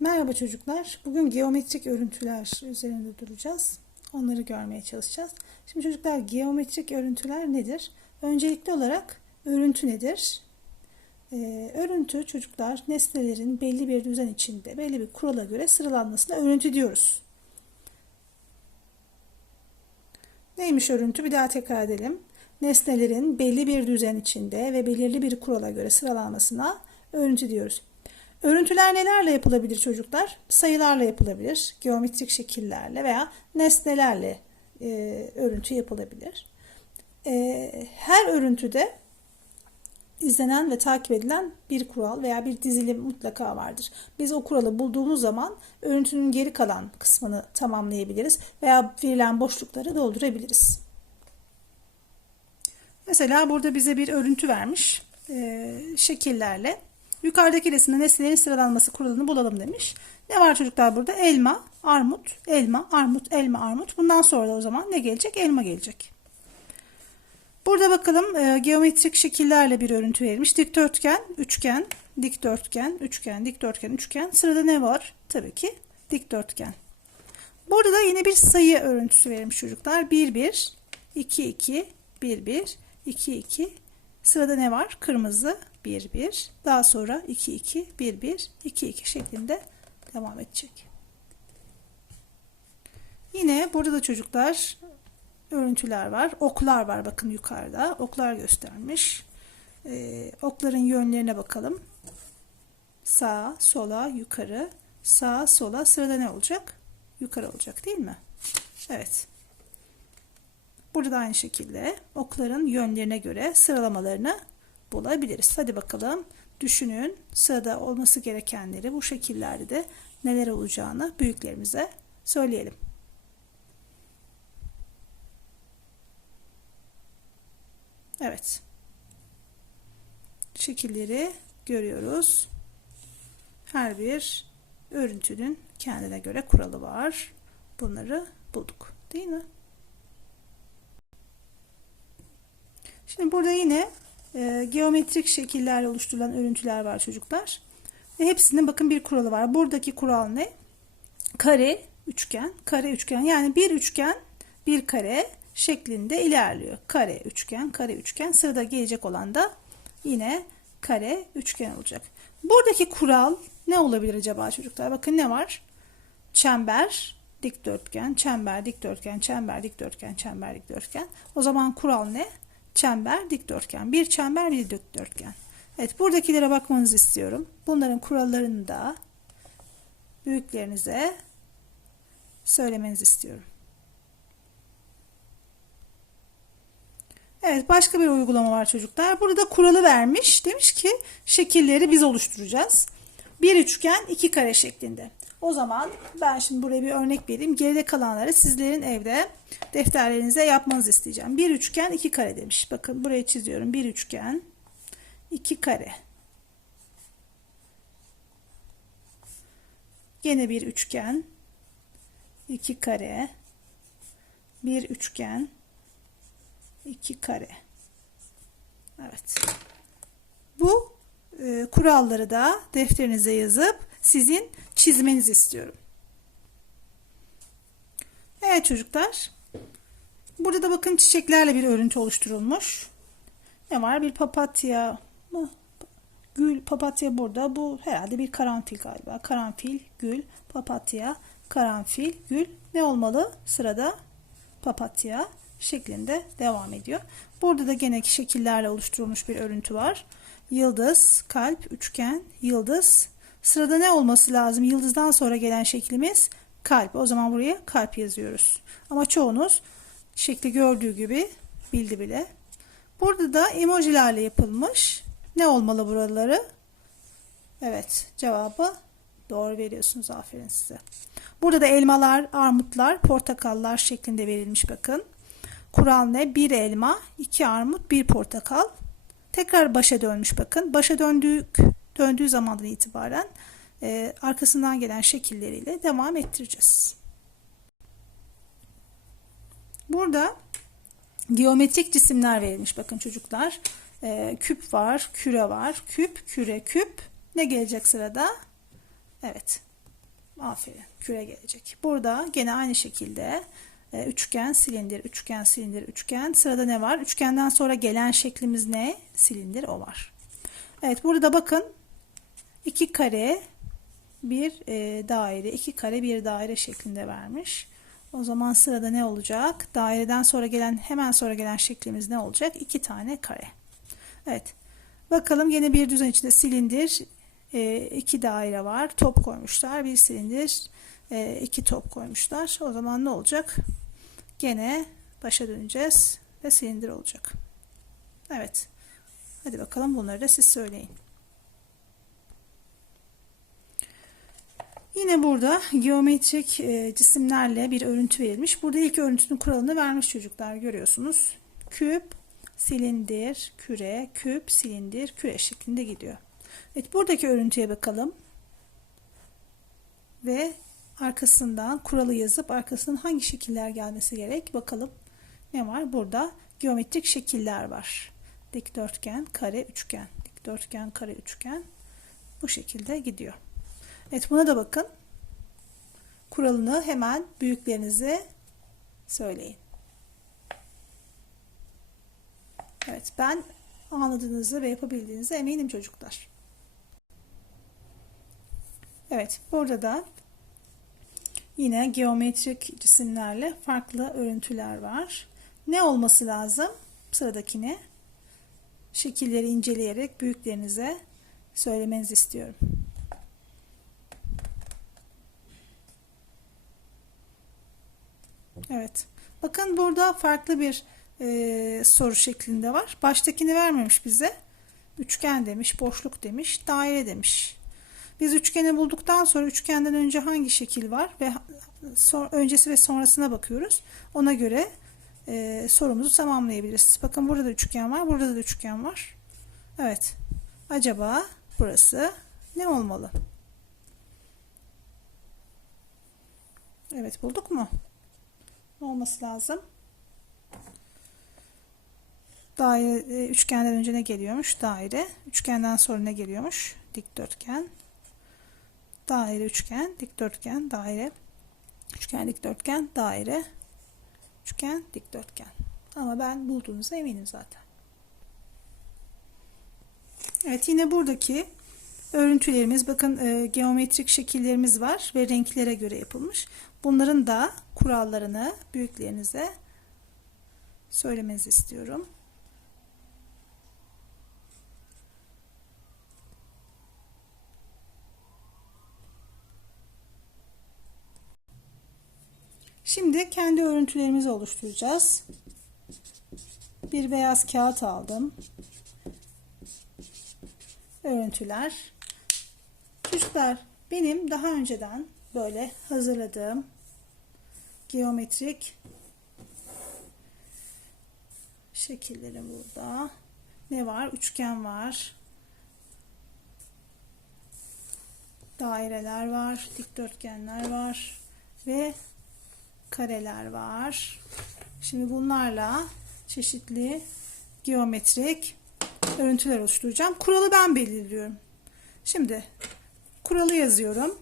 Merhaba çocuklar. Bugün geometrik örüntüler üzerinde duracağız. Onları görmeye çalışacağız. Şimdi çocuklar geometrik örüntüler nedir? Öncelikli olarak örüntü nedir? Ee, örüntü çocuklar nesnelerin belli bir düzen içinde belli bir kurala göre sıralanmasına örüntü diyoruz. Neymiş örüntü? Bir daha tekrar edelim. Nesnelerin belli bir düzen içinde ve belirli bir kurala göre sıralanmasına örüntü diyoruz. Örüntüler nelerle yapılabilir çocuklar? Sayılarla yapılabilir, geometrik şekillerle veya nesnelerle e, örüntü yapılabilir. E, her örüntüde izlenen ve takip edilen bir kural veya bir dizilim mutlaka vardır. Biz o kuralı bulduğumuz zaman örüntünün geri kalan kısmını tamamlayabiliriz veya verilen boşlukları doldurabiliriz. Mesela burada bize bir örüntü vermiş e, şekillerle. Yukarıdaki resimde nesnelerin sıralanması kuralını bulalım demiş. Ne var çocuklar burada? Elma, armut, elma, armut, elma, armut. Bundan sonra da o zaman ne gelecek? Elma gelecek. Burada bakalım e, geometrik şekillerle bir örüntü verilmiş. Dikdörtgen, üçgen, dikdörtgen, üçgen, dikdörtgen, üçgen. Sırada ne var? Tabii ki dikdörtgen. Burada da yine bir sayı örüntüsü verilmiş çocuklar. 1, 1, 2, 2, 1, 1, 2, 2. Sırada ne var? Kırmızı, 1 1 daha sonra 2 2 1 1 2 2 şeklinde devam edecek. Yine burada da çocuklar örüntüler var. Oklar var bakın yukarıda. Oklar göstermiş. Ee, okların yönlerine bakalım. Sağa, sola, yukarı. Sağa, sola. Sırada ne olacak? Yukarı olacak değil mi? Evet. Burada da aynı şekilde okların yönlerine göre sıralamalarını bulabiliriz. Hadi bakalım düşünün sırada olması gerekenleri bu şekillerde de neler olacağını büyüklerimize söyleyelim. Evet. Şekilleri görüyoruz. Her bir örüntünün kendine göre kuralı var. Bunları bulduk. Değil mi? Şimdi burada yine e, geometrik şekillerle oluşturulan örüntüler var çocuklar. Ve hepsinin bakın bir kuralı var. Buradaki kural ne? Kare, üçgen, kare, üçgen. Yani bir üçgen, bir kare şeklinde ilerliyor. Kare, üçgen, kare, üçgen. Sırada gelecek olan da yine kare, üçgen olacak. Buradaki kural ne olabilir acaba çocuklar? Bakın ne var? Çember, dikdörtgen, çember, dikdörtgen, çember, dikdörtgen, çember, dikdörtgen. O zaman kural ne? Çember, dikdörtgen. Bir çember, bir dikdörtgen. Evet, buradakilere bakmanızı istiyorum. Bunların kurallarını da büyüklerinize söylemenizi istiyorum. Evet, başka bir uygulama var çocuklar. Burada kuralı vermiş. Demiş ki şekilleri biz oluşturacağız. Bir üçgen, iki kare şeklinde. O zaman ben şimdi buraya bir örnek vereyim. Geride kalanları sizlerin evde defterlerinize yapmanızı isteyeceğim. Bir üçgen iki kare demiş. Bakın buraya çiziyorum. Bir üçgen iki kare. Yine bir üçgen iki kare bir üçgen iki kare. Evet. Bu e, kuralları da defterinize yazıp sizin çizmenizi istiyorum. Evet çocuklar. Burada da bakın çiçeklerle bir örüntü oluşturulmuş. Ne var? Bir papatya mı? Gül, papatya burada. Bu herhalde bir karanfil galiba. Karanfil, gül, papatya, karanfil, gül. Ne olmalı? Sırada papatya şeklinde devam ediyor. Burada da gene şekillerle oluşturulmuş bir örüntü var. Yıldız, kalp, üçgen, yıldız, Sırada ne olması lazım? Yıldızdan sonra gelen şeklimiz kalp. O zaman buraya kalp yazıyoruz. Ama çoğunuz şekli gördüğü gibi bildi bile. Burada da emojilerle yapılmış. Ne olmalı buraları? Evet cevabı doğru veriyorsunuz. Aferin size. Burada da elmalar, armutlar, portakallar şeklinde verilmiş bakın. Kural ne? Bir elma, iki armut, bir portakal. Tekrar başa dönmüş bakın. Başa döndük döndüğü zamandan itibaren e, arkasından gelen şekilleriyle devam ettireceğiz. Burada geometrik cisimler verilmiş. Bakın çocuklar e, küp var, küre var. Küp, küre, küp. Ne gelecek sırada? Evet. Aferin. Küre gelecek. Burada gene aynı şekilde e, üçgen, silindir, üçgen, silindir, üçgen. Sırada ne var? Üçgenden sonra gelen şeklimiz ne? Silindir o var. Evet burada bakın iki kare bir e, daire, iki kare bir daire şeklinde vermiş. O zaman sırada ne olacak? Daireden sonra gelen hemen sonra gelen şeklimiz ne olacak? İki tane kare. Evet. Bakalım yine bir düzen içinde silindir, e, iki daire var. Top koymuşlar. Bir silindir, e, iki top koymuşlar. O zaman ne olacak? Gene başa döneceğiz ve silindir olacak. Evet. Hadi bakalım bunları da siz söyleyin. Yine burada geometrik e, cisimlerle bir örüntü verilmiş. Burada ilk örüntünün kuralını vermiş çocuklar görüyorsunuz. Küp, silindir, küre, küp, silindir, küre şeklinde gidiyor. Evet buradaki örüntüye bakalım. Ve arkasından kuralı yazıp arkasından hangi şekiller gelmesi gerek bakalım. Ne var? Burada geometrik şekiller var. Dikdörtgen, kare, üçgen. Dikdörtgen, kare, üçgen. Bu şekilde gidiyor. Evet buna da bakın. Kuralını hemen büyüklerinize söyleyin. Evet ben anladığınızı ve yapabildiğinize eminim çocuklar. Evet burada da yine geometrik cisimlerle farklı örüntüler var. Ne olması lazım? Sıradakine şekilleri inceleyerek büyüklerinize söylemenizi istiyorum. Evet. Bakın burada farklı bir e, soru şeklinde var. Baştakini vermemiş bize. Üçgen demiş, boşluk demiş, daire demiş. Biz üçgeni bulduktan sonra üçgenden önce hangi şekil var ve son, öncesi ve sonrasına bakıyoruz. Ona göre e, sorumuzu tamamlayabiliriz. Bakın burada da üçgen var, burada da üçgen var. Evet. Acaba burası ne olmalı? Evet bulduk mu? Olması lazım? Daire, e, üçgenden önce ne geliyormuş? Daire. Üçgenden sonra ne geliyormuş? Dikdörtgen. Daire, üçgen, dikdörtgen, daire. Üçgen, dikdörtgen, daire. Üçgen, dikdörtgen. Ama ben bulduğunuza eminim zaten. Evet yine buradaki örüntülerimiz bakın e, geometrik şekillerimiz var ve renklere göre yapılmış. Bunların da kurallarını büyüklerinize söylemenizi istiyorum. Şimdi kendi örüntülerimizi oluşturacağız. Bir beyaz kağıt aldım. Örüntüler. Çocuklar benim daha önceden böyle hazırladığım geometrik şekilleri burada. Ne var? Üçgen var. Daireler var, dikdörtgenler var ve kareler var. Şimdi bunlarla çeşitli geometrik örüntüler oluşturacağım. Kuralı ben belirliyorum. Şimdi kuralı yazıyorum.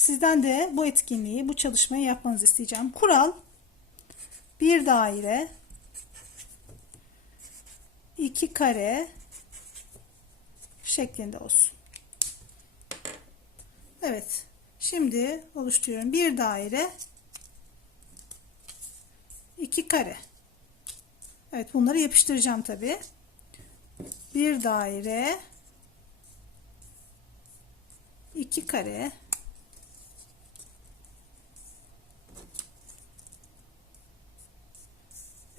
Sizden de bu etkinliği, bu çalışmayı yapmanızı isteyeceğim. Kural bir daire iki kare şeklinde olsun. Evet. Şimdi oluşturuyorum. Bir daire iki kare. Evet bunları yapıştıracağım tabi. Bir daire iki kare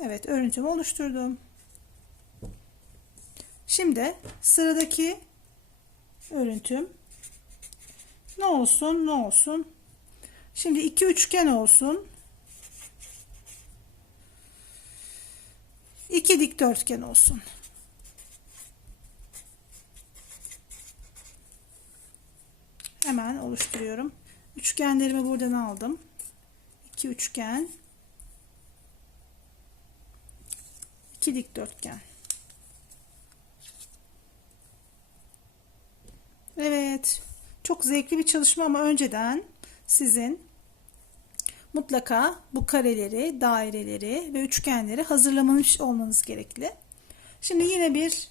Evet örüntümü oluşturdum. Şimdi sıradaki örüntüm ne olsun ne olsun. Şimdi iki üçgen olsun. iki dikdörtgen olsun. Hemen oluşturuyorum. Üçgenlerimi buradan aldım. İki üçgen. İki dikdörtgen. Evet. Çok zevkli bir çalışma ama önceden sizin mutlaka bu kareleri, daireleri ve üçgenleri hazırlamış olmanız gerekli. Şimdi yine bir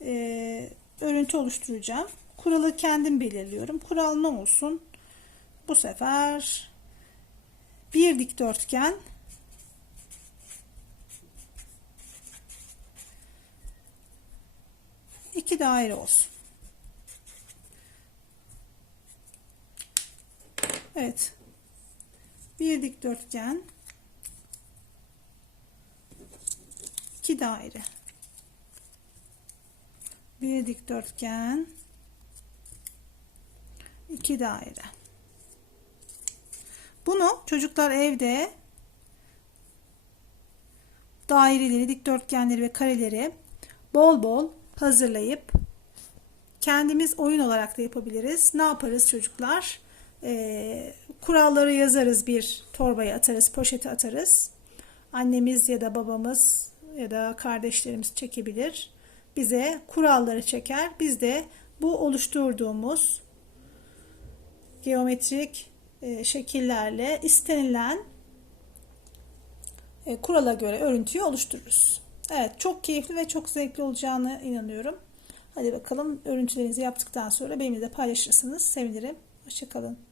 e, örüntü oluşturacağım. Kuralı kendim belirliyorum. Kural ne olsun? Bu sefer bir dikdörtgen iki daire olsun. Evet. Bir dikdörtgen iki daire. Bir dikdörtgen iki daire. Bunu çocuklar evde daireleri, dikdörtgenleri ve kareleri bol bol hazırlayıp kendimiz oyun olarak da yapabiliriz. Ne yaparız çocuklar? Ee, kuralları yazarız bir torbaya atarız, poşete atarız. Annemiz ya da babamız ya da kardeşlerimiz çekebilir. Bize kuralları çeker. Biz de bu oluşturduğumuz geometrik e, şekillerle istenilen e, kurala göre örüntüyü oluştururuz. Evet çok keyifli ve çok zevkli olacağını inanıyorum. Hadi bakalım örüntülerinizi yaptıktan sonra benimle de paylaşırsınız. Sevinirim. Hoşçakalın.